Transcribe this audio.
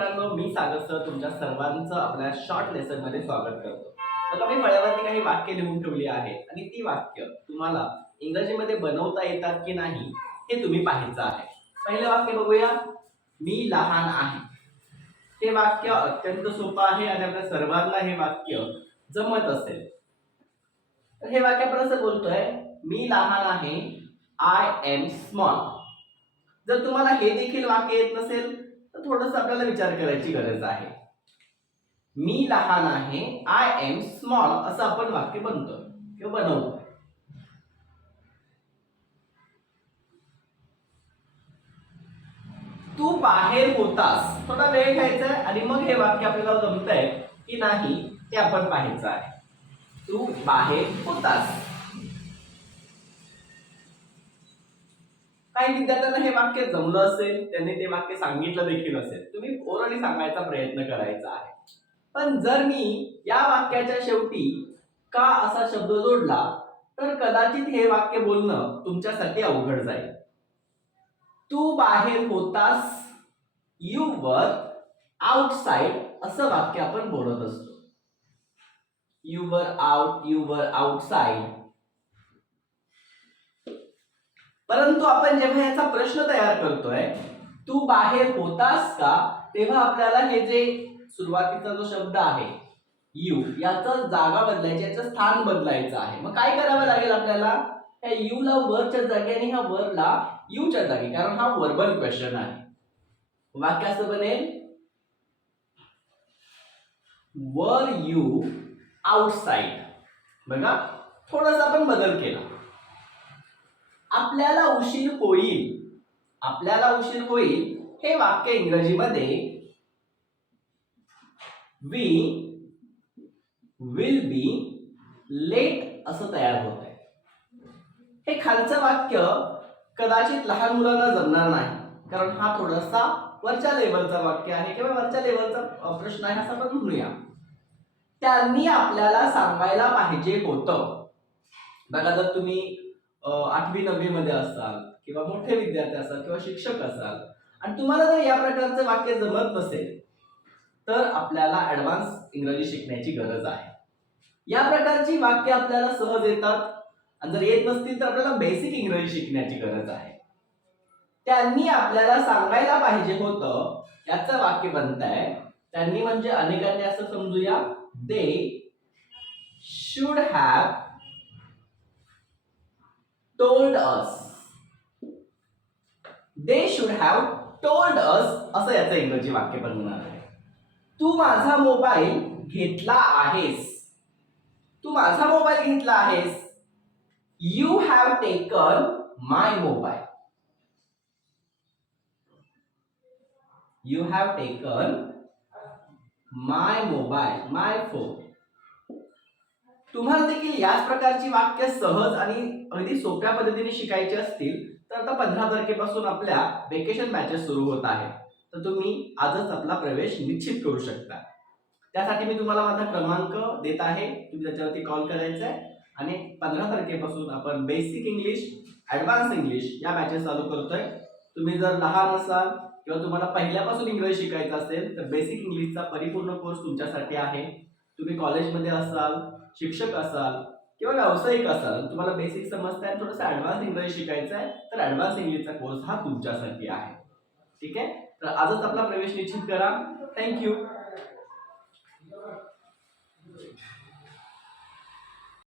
मित्रांनो, मी सागर सर तुमच्या सर्वांचं आपल्या शॉर्ट लेसन मध्ये स्वागत करतो. आता मी फळ्यावरती काही वाक्य लिहून ठेवली आहेत आणि ती वाक्य तुम्हाला इंग्रजीमध्ये बनवता येतात की नाही हे तुम्ही पाहायचं आहे. पहिलं वाक्य बघूया. मी लहान आहे. हे वाक्य अत्यंत सोपं आहे आणि आपल्या सर्वांना हे वाक्य जमत असेल. तर हे वाक्य आपण असं बोलतोय, मी लहान आहे, आय एम स्मॉल. जर तुम्हाला हे देखील वाक्य येत नसेल तर थोडंसं आपल्याला विचार करायची गरज आहे. मी लहान आहे, आय एम स्मॉल असं आपण वाक्य बनतो किंवा बनवतो. तू बाहेर होतास. थोडा वेळ घ्यायचा आहे आणि मग हे वाक्य आपल्याला जमतंय की नाही ते आपण पाहायचं आहे. तू बाहेर होतास. काही विद्यार्थ्यांना हे वाक्य जमलं असेल, त्यांनी ते वाक्य सांगितलं देखील असेल. तुम्ही ओरली सांगायचा प्रयत्न करायचा आहे. पण जर मी या वाक्याच्या शेवटी का असा शब्द जोडला तर कदाचित हे वाक्य बोलणं तुमच्यासाठी अवघड जाईल. तू बाहेर होतास, यू वर आउटसाइड असं वाक्य आपण बोलत असतो. You were out, you were outside. परंतु आपण जेव्हा याचा प्रश्न तयार करतोय, तू बाहेर होतास का, तेव्हा आपल्याला हे जे सुरुवातीचा जो शब्द आहे यू, याचं जागा बदलायची, याचं स्थान बदलायचं आहे. मग काय करावं लागेल आपल्याला? या यू ला वरच्या जागी आणि ह्या वरला यूच्या जागी, कारण हा वर्बल क्वेश्चन आहे. वाक्य असं बनेल, वर यू आउटसाइड. बघा, थोडासा आपण बदल केला. आपल्याला उशीर होईल, आपल्याला उशीर होईल हे वाक्य इंग्रजीमध्ये वी विल बी लेट असं तयार होत आहे. हे खालचं वाक्य कदाचित लहान मुलांना जमणार नाही, कारण हा थोडासा वरच्या लेवलचा वाक्य आहे किंवा वरच्या लेवलचा प्रश्न आहे असं आपण म्हणूया. त्यांनी आपल्याला सांगायला पाहिजे होतं. बघा, जर तुम्ही 8वी 9वी मध्ये असाल किंवा मोठे विद्यार्थी असाल किंवा शिक्षक असाल आणि तुम्हाला जर या प्रकारचे वाक्य जमत नसेल तर आपल्याला ऍडव्हान्स इंग्रजी शिकण्याची गरज आहे. या प्रकारची वाक्य आपल्याला सहज येतात आणि जर येत नसतील तर आपल्याला बेसिक इंग्रजी शिकण्याची गरज आहे. त्यांनी आपल्याला सांगायला पाहिजे होतं याचं वाक्य बनतंय, त्यांनी म्हणजे अनेकांनी असं समजूया, they should have told us. They should have told us असं याचं इंग्रजी वाक्य बनवणार आहे. तू माझा मोबाईल घेतला आहेस. तू माझा मोबाईल घेतला आहेस. You have taken my mobile. You have taken my mobile, my phone. तुम्हाला देखील याच प्रकारची वाक्य सहज आणि अगदी सोप्या पद्धतीने शिकायची असतील तर आता 15 तारखेपासून आपल्या वेकेशन बॅचेस सुरू होत आहेत. तर तुम्ही आजच आपला प्रवेश निश्चित करू शकता. त्यासाठी मी तुम्हाला माझा क्रमांक देत आहे, तुम्ही त्याच्यावरती कॉल करायचा आहे आणि 15 तारखेपासून आपण बेसिक इंग्लिश, ॲडव्हान्स इंग्लिश या बॅचेस चालू करतोय. तुम्ही जर लहान असाल किंवा तुम्हाला पहिल्यापासून इंग्रजी शिकायचं असेल तर बेसिक इंग्लिशचा परिपूर्ण कोर्स तुमच्यासाठी आहे. तुम्ही कॉलेजमध्ये असाल, शिक्षक असाल किंवा व्यावसायिक असाल, तुम्हाला बेसिक समजतं आणि थोडंसं ॲडव्हान्स इंग्रजी शिकायचं आहे तर ॲडव्हान्स इंग्लिशचा कोर्स हा तुमच्यासाठी आहे. ठीक आहे, तर आजच आपला प्रवेश निश्चित करा. थँक्यू.